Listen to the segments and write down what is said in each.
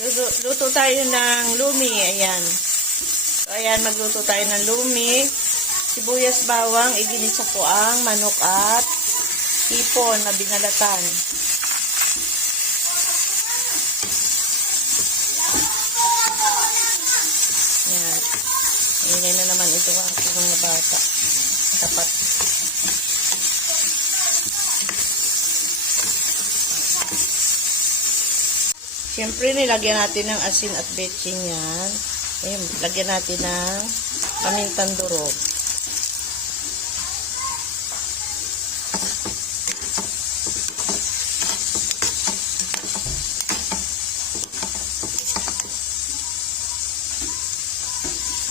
Luto tayo ng lumi. Ayan. So, ayan, magluto tayo ng lumi. Sibuyas, bawang, iginisa ko ang manok at hipon na binalatan. Ayan. Ingay na naman ito ang mga bata. Tapat. Siyempre, nilagyan natin ng asin at betchin yan. Ayun, lagyan natin ng pamintang durog.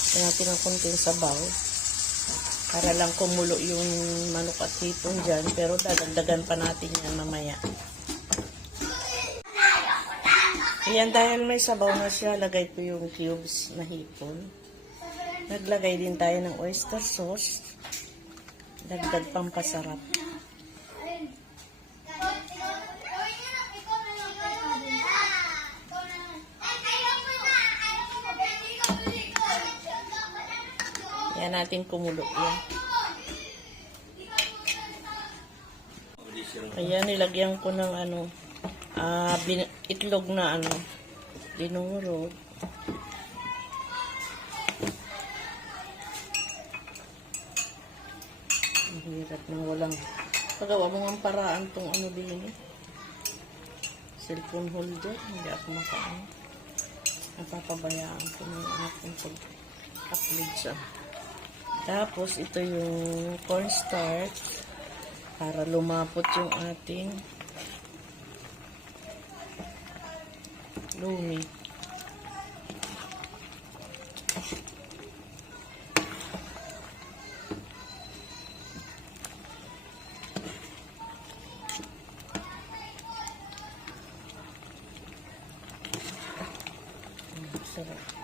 Lagyan natin ng konting sabaw. Para lang kumulo yung manok at hipon dyan. Pero dadagdagan pa natin yan mamaya. Ayan, dahil may sabaw na siya, lagay ko yung cubes na hipon. Naglagay din tayo ng oyster sauce. Dagdag pampasarap. Ayan natin kumulo yan. Ayan, nilagyan ko ng itlog na dinurog. Ang hirap nang walang pagawa mo ng paraan tong din cellphone holder. Hindi ako makaano. Napapabayaan ko ng aking pag-upload siya. Tapos ito yung cornstarch para lumapot yung ating lumi. Sarap.